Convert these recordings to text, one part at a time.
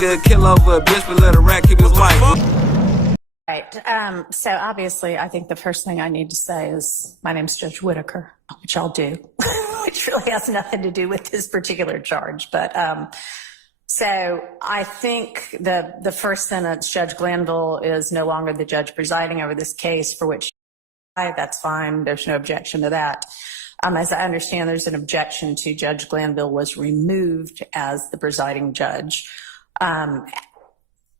nigga kill over a bitch, but let a rat keep his wife. Right. So obviously, I think the first thing I need to say is my name's Judge Whitaker, which I'll do, which really has nothing to do with this particular charge. But so I think the first sentence, Judge Glanville is no longer the judge presiding over this case, for which that's fine. There's no objection to that. As I understand, there's an objection to Judge Glanville was removed as the presiding judge.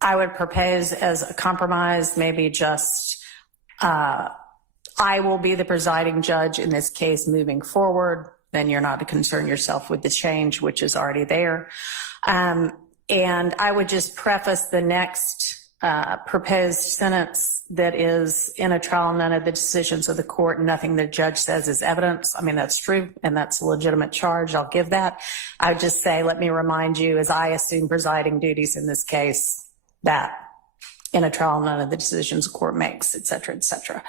I would propose as a compromise, maybe just I will be the presiding judge in this case moving forward. Then you're not to concern yourself with the change, which is already there. And I would just preface the next proposed sentence that is in a trial, none of the decisions of the court, nothing the judge says is evidence. I mean, that's true, and that's a legitimate charge. I'll give that. I would just say, let me remind you, as I assume presiding duties in this case, that in a trial, none of the decisions the court makes, et cetera, et cetera.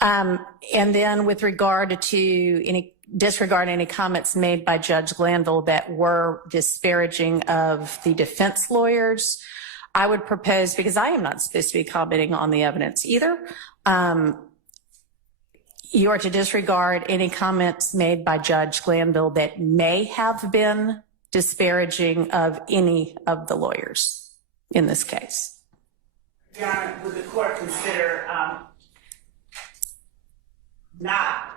And then with regard to disregard any comments made by Judge Glanville that were disparaging of the defense lawyers, I would propose, because I am not supposed to be commenting on the evidence either, you are to disregard any comments made by Judge Glanville that may have been disparaging of any of the lawyers in this case. Your Honor, would the court consider not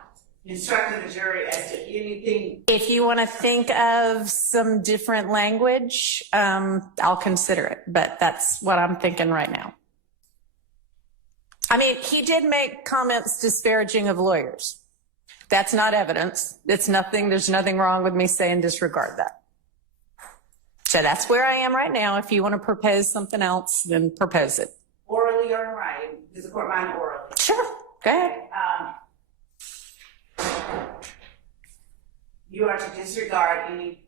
instructing the jury as to anything? If you want to think of some different language, I'll consider it, but that's what I'm thinking right now. I mean, he did make comments disparaging of lawyers. That's not evidence. It's nothing. There's nothing wrong with me saying disregard that. So that's where I am right now. If you want to propose something else, then propose it. Orally or in writing? Does the court mind orally? Sure. Go ahead. You are to disregard any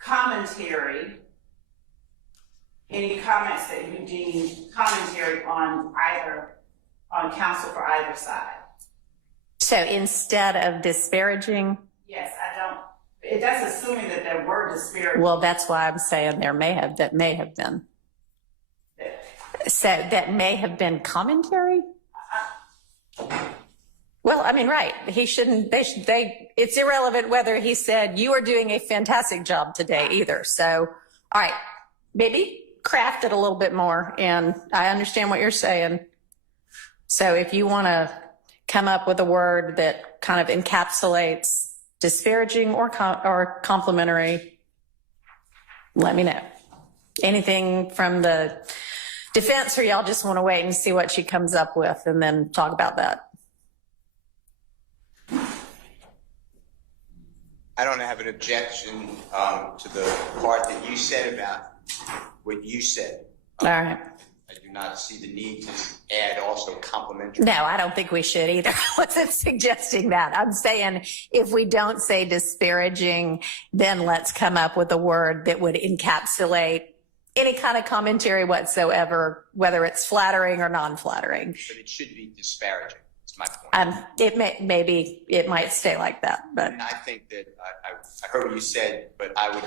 commentary, any comments that you deem commentary on counsel for either side. So instead of disparaging? Yes, that's assuming that there were disparaging. Well, that's why I'm saying that may have been. So that may have been commentary? Well, I mean, right. He shouldn't, it's irrelevant whether he said, you are doing a fantastic job today either. So, all right, maybe craft it a little bit more. And I understand what you're saying. So if you want to come up with a word that kind of encapsulates disparaging or complimentary, let me know. Anything from the defense, or y'all just want to wait and see what she comes up with and then talk about that? I don't have an objection to the part that you said about what you said. All right. I do not see the need to add also complimentary. No, I don't think we should either. I wasn't suggesting that. I'm saying if we don't say disparaging, then let's come up with a word that would encapsulate any kind of commentary whatsoever, whether it's flattering or non-flattering. But it should be disparaging. My point. It might stay like that, but and I think that I heard what you said, but I would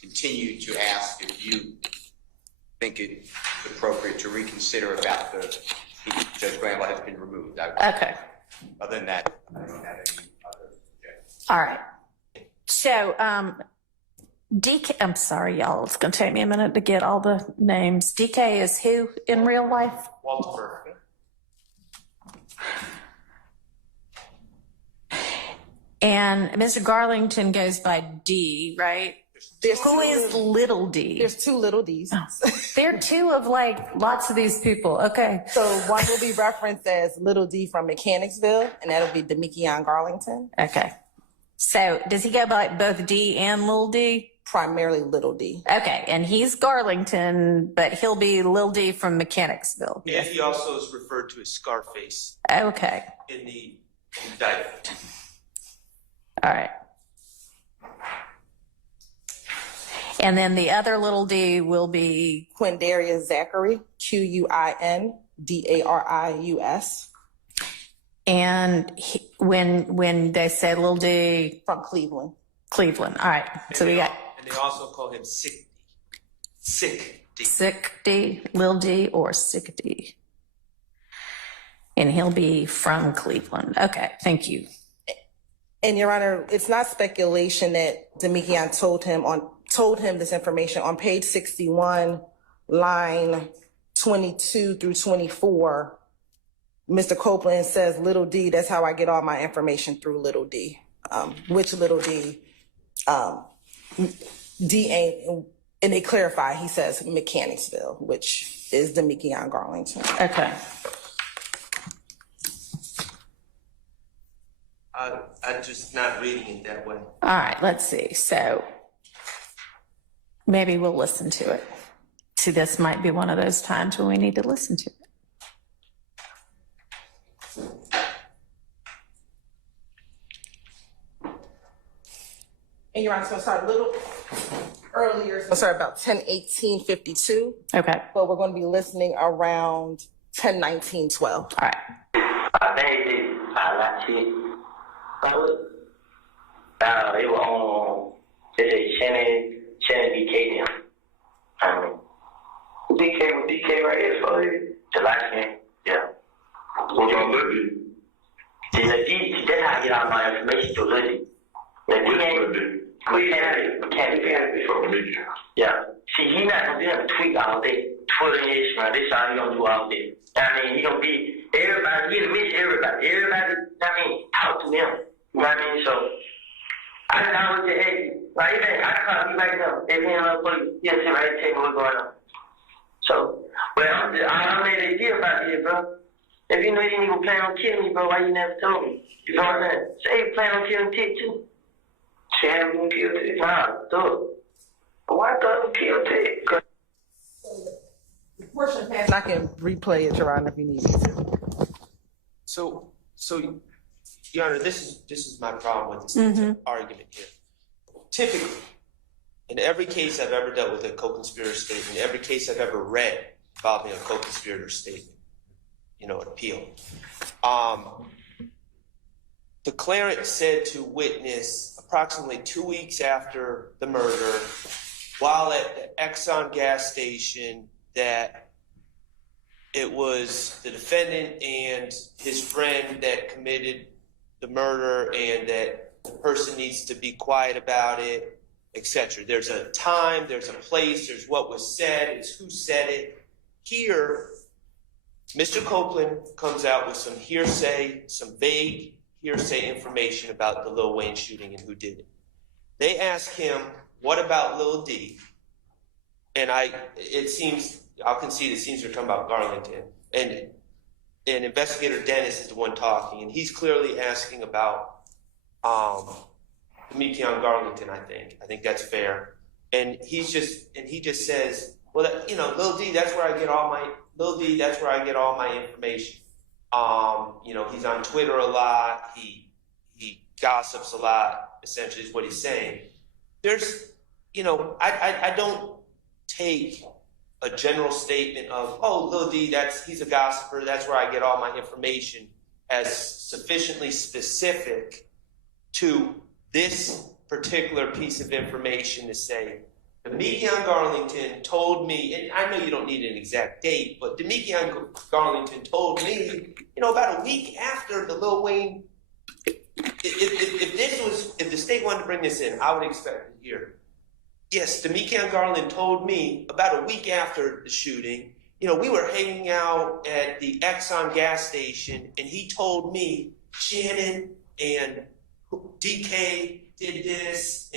continue to ask if you think it's appropriate to reconsider about Judge Glanville has been removed. Okay. Other than that, I don't have any other objections. All right. So, DK, I'm sorry, y'all. It's going to take me a minute to get all the names. DK is who in real life? Walter. And Mr. Garlington goes by D, right? Who is little D? There's two little Ds. Oh. There are two of like lots of these people. Okay. So one will be referenced as little D from Mechanicsville, and that'll be Demikion Garlington. Okay. So does he go by both D and little D? Primarily little D. Okay. And he's Garlington, but he'll be little D from Mechanicsville. And he also is referred to as Scarface. Okay. In the indictment. All right. And then the other little D will be Quindarius Zachary, Quindarius. And when they say little D from Cleveland. All right. And so we got. And they also call him Sick D. Sick D. Sick D, Lil D, or Sick D. And he'll be from Cleveland. Okay, thank you. And Your Honor, it's not speculation that Demekian told him this information. On page 61, line 22 through 24, Mr. Copeland says, Little D, that's how I get all my information through Little D. Which Little D? D ain't, and they clarify, he says Mechanicsville, which is Demekian Garlington. Okay. I'm just not reading it that way. All right, let's see. So maybe we'll listen to it. See, this might be one of those times when we need to listen to it. And Your Honor, it's gonna start a little earlier. It's gonna start about 10:18:52. Okay. But we're gonna be listening around 10:19:12. All right. It was on, Shannon DK now. DK right here for you. The last name, yeah. That's how I get all my information to Lizzie. Mechanic. Yeah. See, he not gonna be able to tweet all day. Twitter, Instagram, this all he gonna do all day. I mean, he gonna be everybody, he'll miss everybody. Everybody, talk to him. You know what I mean? So I always say, hey, right there, I call you right now. If he ain't no police, he'll sit right and tell me what's going on. So, well, I'm mad at you about this, bro. If you know you didn't even plan on killing me, bro, why you never told me? You know what I'm saying? Say you plan on killing Tit too. Shannon gonna kill Tit. Nah, do it. But why thought you kill Tit? The portion passed, I can replay it, Your Honor, if you need me to. So, Your Honor, this is my problem with this argument here. Typically, in every case I've ever dealt with a co-conspirator statement, every case I've ever read involving a co-conspirator statement, an appeal, the declarant said to witness approximately 2 weeks after the murder, while at the Exxon gas station, that it was the defendant and his friend that committed the murder and that the person needs to be quiet about it, etc. There's a time, there's a place, there's what was said, it's who said it. Here, Mr. Copeland comes out with some hearsay, some vague hearsay information about the Lil Wayne shooting and who did it. They ask him, what about Lil D? And I'll concede it seems they're talking about Garlington. And Investigator Dennis is the one talking, and he's clearly asking about Demekian Garlington, I think. I think that's fair. And he just says, well, Lil D, that's where I get all my information. He's on Twitter a lot. He gossips a lot, essentially is what he's saying. There's, I don't take a general statement of, oh, Lil D, he's a gossiper, that's where I get all my information, as sufficiently specific to this particular piece of information to say, Demekian Garlington told me, and I know you don't need an exact date, but Demekian Garlington told me, about a week after the Lil Wayne, if the state wanted to bring this in, I would expect to hear, yes, Demekian Garland told me about a week after the shooting, we were hanging out at the Exxon gas station, and he told me Shannon and DK did this,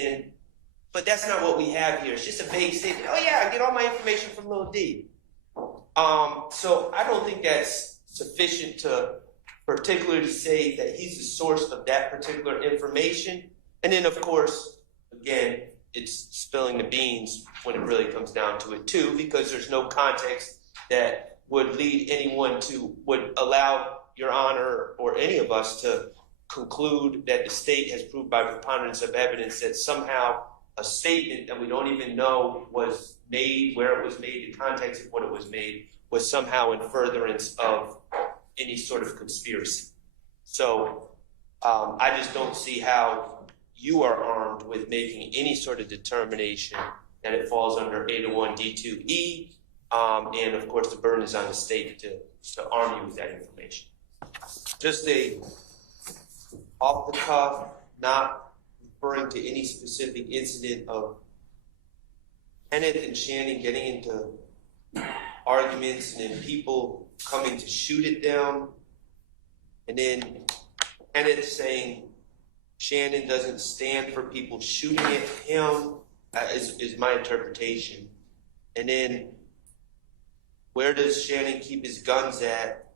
but that's not what we have here. It's just a vague statement. Oh yeah, I get all my information from Lil D. So I don't think that's sufficient to particularly say that he's the source of that particular information. And then of course, again, it's spilling the beans when it really comes down to it too, because there's no context that would allow Your Honor or any of us to conclude that the state has proved by preponderance of evidence that somehow a statement that we don't even know was made, where it was made, the context of what it was made, was somehow in furtherance of any sort of conspiracy. So I just don't see how you are armed with making any sort of determination that it falls under 801 D2E, and of course the burden is on the state to arm you with that information. Just a off the cuff, not referring to any specific incident of Kenneth and Shannon getting into arguments and then people coming to shoot at them, and then Kenneth saying Shannon doesn't stand for people shooting at him, is my interpretation. And then where does Shannon keep his guns at?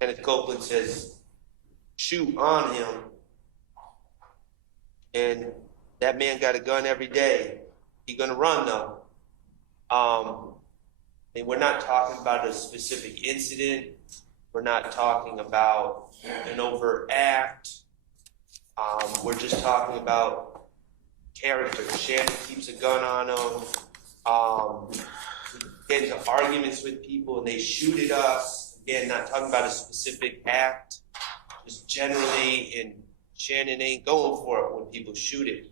Kenneth Copeland says shoot on him, and that man got a gun every day. He gonna run though. And we're not talking about a specific incident. We're not talking about an overt act. We're just talking about character. Shannon keeps a gun on him. Get into arguments with people and they shoot at us. Again, not talking about a specific act. Just generally, and Shannon ain't going for it when people shoot at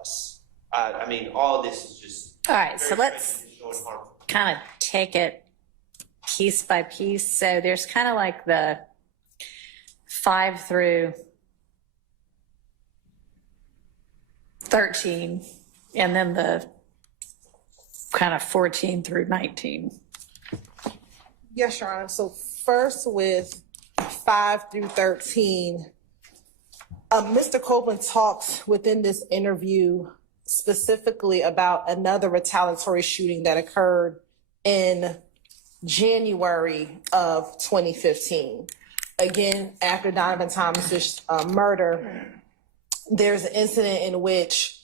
us. I mean, all this is just... All right, so let's kind of take it piece by piece. So there's kind of like the 5 through 13, and then the kind of 14 through 19. Yes, Your Honor. So first with 5 through 13, Mr. Copeland talks within this interview specifically about another retaliatory shooting that occurred in January of 2015. Again, after Donovan Thomas's murder, there's an incident in which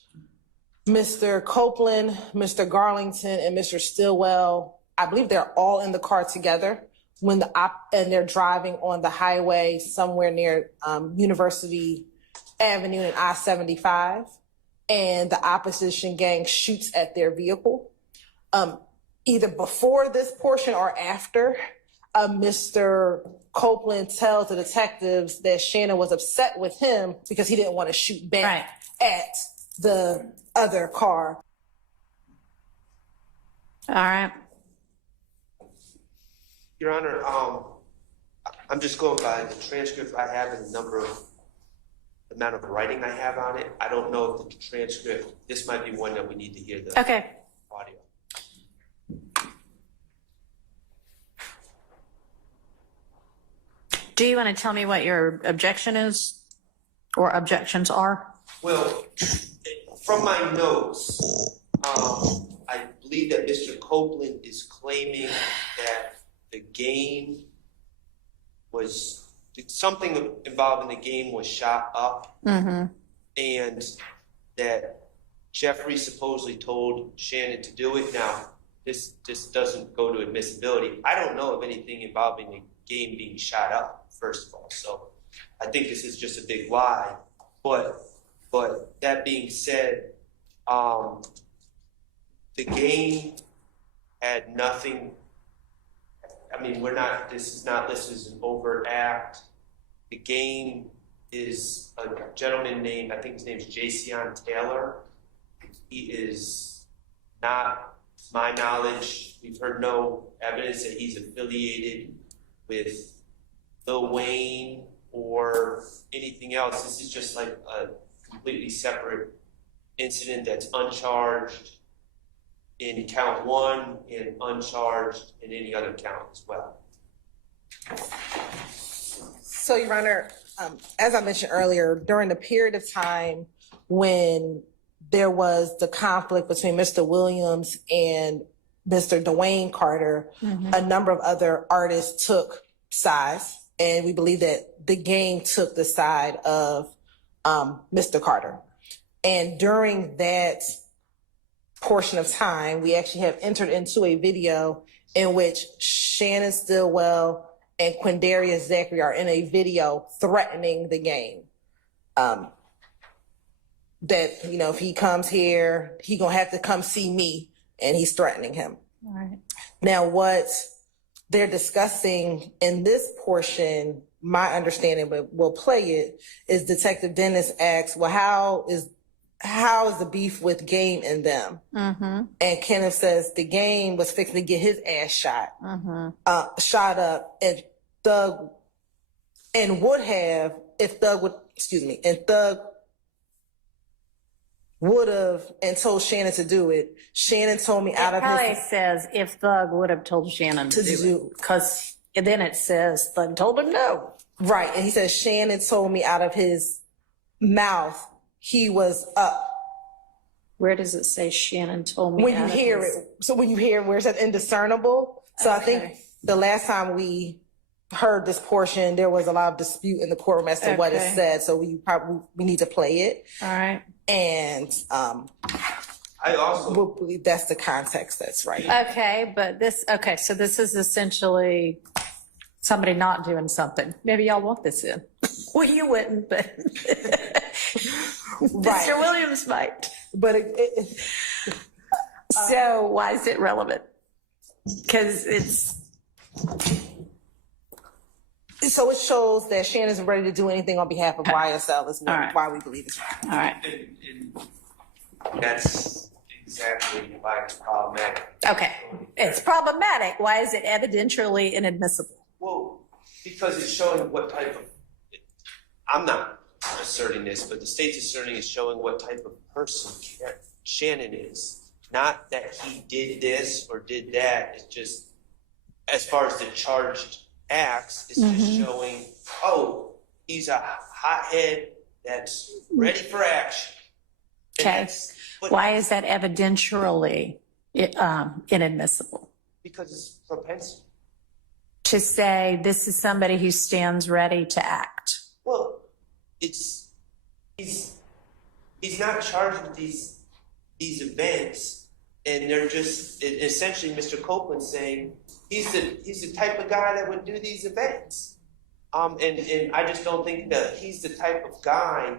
Mr. Copeland, Mr. Garlington, and Mr. Stillwell, I believe they're all in the car together and they're driving on the highway somewhere near University Avenue and I-75, and the opposition gang shoots at their vehicle. Either before this portion or after, Mr. Copeland tells the detectives that Shannon was upset with him because he didn't want to shoot back at the other car. All right. Your Honor, I'm just going by the transcript I have and the amount of writing I have on it. I don't know if the transcript, this might be one that we need to hear the audio. Do you want to tell me what your objection is or objections are? Well, from my notes, I believe that Mr. Copeland is claiming that the game was, something involving the game was shot up, and that Jeffrey supposedly told Shannon to do it. Now, this doesn't go to admissibility. I don't know of anything involving the game being shot up, first of all. So I think this is just a big lie. But that being said, the game had nothing. I mean, this is an overt act. The game is a gentleman named, I think his name's Jason Taylor. He is not, to my knowledge, we've heard no evidence that he's affiliated with Lil Wayne or anything else. This is just like a completely separate incident that's uncharged in count 1 and uncharged in any other count as well. So, Your Honor, as I mentioned earlier, during the period of time when there was the conflict between Mr. Williams and Mr. Dwayne Carter, a number of other artists took sides, and we believe that the game took the side of Mr. Carter. And during that portion of time, we actually have entered into a video in which Shannon Stillwell and Quindarius Zachary are in a video threatening the game. That, you know, if he comes here, he gonna have to come see me, and he's threatening him. All right. Now, what they're discussing in this portion, my understanding, but we'll play it, is Detective Dennis asks, well, how how is the beef with Game and them? And Kenneth says the Game was fixing to get his ass shot, shot up, and Thug, and would have, if Thug would, and Thug would have and told Shannon to do it. Shannon told me out It of probably his, says if Thug would have told Shannon to do it, because then it says Thug told him no. right, and he says Shannon told me out of his mouth he was up. Where does it say Shannon told me? When you out of hear his- it, so when you hear where it says indiscernible, so I think Okay. the last time we heard this portion, there was a lot of dispute in the courtroom as to what it Okay. said. So we need to play it, All right. and I also, we'll believe that's the context. That's right. Okay, but so this is essentially somebody not doing something. Maybe y'all want this in. Well, you wouldn't, but Mr. Williams might. But So why is it relevant? Because so it shows that Shannon's ready to do anything on behalf of YSL. Is All right. why we believe it's right. all right. and that's exactly why it's problematic. Okay, it's problematic. Why is it evidentially inadmissible? Well, because it's showing what type of, I'm not asserting this, but the state's asserting is showing what type of person Shannon is. Not that he did this or did that. It's just, as far as the charged acts, it's just showing, oh, he's a hothead that's ready for action. And Okay. that's- but Why is that evidentially inadmissible? Because it's propensity. To say this is somebody who stands ready to act. Well, he's not charged with these events, and they're just essentially Mr. Copeland saying he's the type of guy that would do these events. And I just don't think that he's the type of guy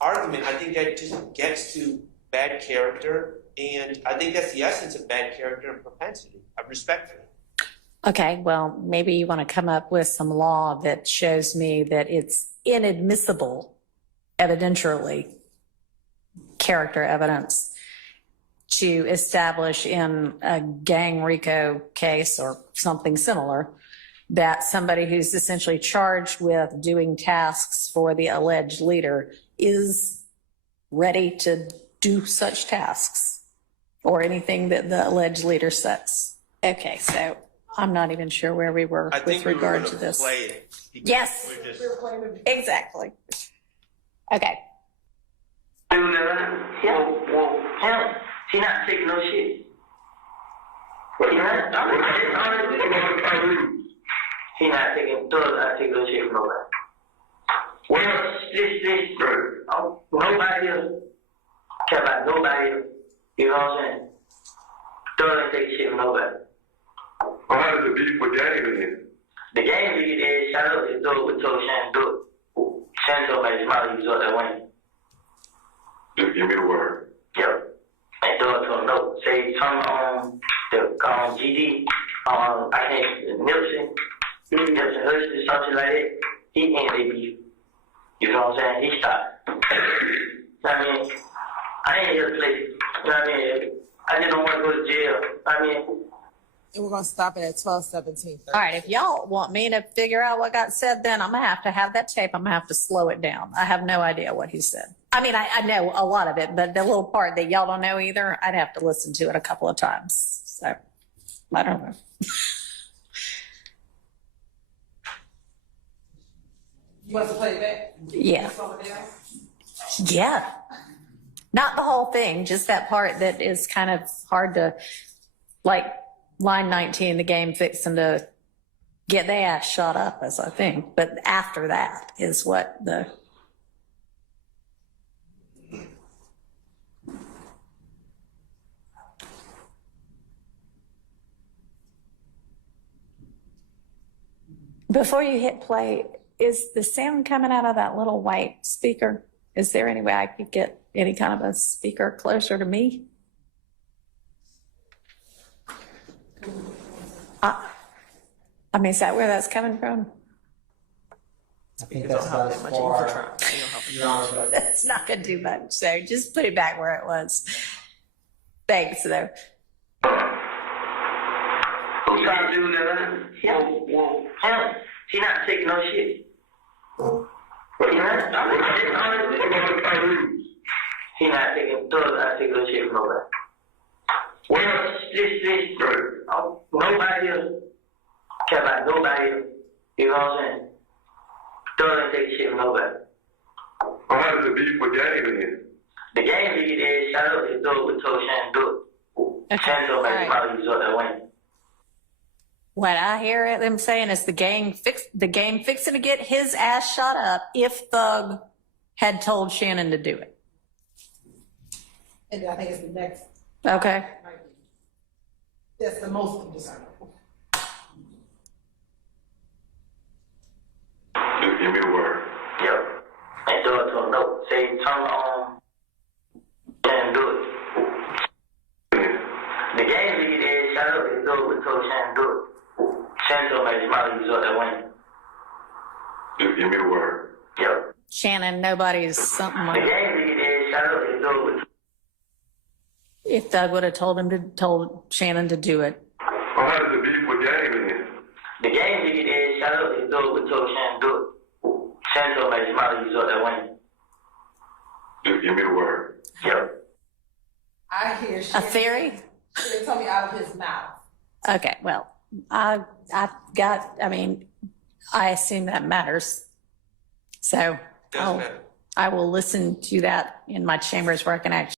argument. I think that just gets to bad character, and I think that's the essence of bad character and propensity. I respect it. Okay, well, maybe you want to come up with some law that shows me that it's inadmissible, evidentially, character evidence to establish in a gang Rico case or something similar that somebody who's essentially charged with doing tasks for the alleged leader is ready to do such tasks or anything that the alleged leader says. Okay, so I'm not even sure where we were I with think we were regard going to this. play it. because Yes. we're just- Exactly. Okay. Well, him, she not taking no shit. She not taking, Thug not taking no shit from nobody. Well, listen, nobody else care about nobody else. You know what I'm saying? Thug ain't taking shit from nobody. Well, how does the beef with Game then? The game league is shut up. It's Thug with told Shannon do it. Shannon told me his mouth he was up there winning. Just give me the word. Yep. And Thug told him no. Say something on the GD, I think Nipsey Hussle, something like that. He ain't they beef. You know what I'm saying? He stopped. I mean, I ain't here to play. You know what I mean? I just don't want to go to jail. I mean, And we're gonna stop it at 12:17. All right, if y'all want me to figure out what got said, then I'm gonna have to have that tape. I'm gonna have to slow it down. I have no idea what he said. I mean, I know a lot of it, but the little part that y'all don't know either, I'd have to listen to it a couple of times. So, I don't know. You want to play it back? Yeah. Yeah. Not the whole thing, just that part that is kind of hard to, like line 19, the game fixing to get their ass shot up, as I think. But after that is what the. Before you hit play, is the sound coming out of that little white speaker? Is there any way I could get any kind of a speaker closer to me? I mean, is that where that's coming from? I think that's about as far. That's not gonna do much, so just put it back where it was. Thanks, though. Who trying to do that? Him. He not taking no shit. He not taking no shit from nobody. Well, listen. Nobody else care about nobody else. You know what I'm saying? Thug ain't taking shit from nobody. Well, how does it beef with Game then? The game lead is shout out to Doug with told Shannon do it. Okay. Shannon told All me right. probably result that win. What I hear them saying is the game fixing to get his ass shot up if Thug had told Shannon to do it. And I think it's the next, Okay. that's the most discernible. Just give me the word. Yep. And Doug told him no. Say turn on and do it. The game lead is shout out to Doug with told Shannon do it. Shannon told me it's probably result that win. Just give me the word. Yep. Shannon, nobody's something The like game lead is shout out to Doug with if Thug would have told Shannon to do it. Well, how does it beef with Game then? the game lead is shout out to Doug with told Shannon do it. Shannon told me it's probably result that win. Just give me the word. Yep. I hear A theory? They told me out of his mouth. Okay, well, I assume that matters. So Doesn't matter. I will listen to that in my chambers where I can actually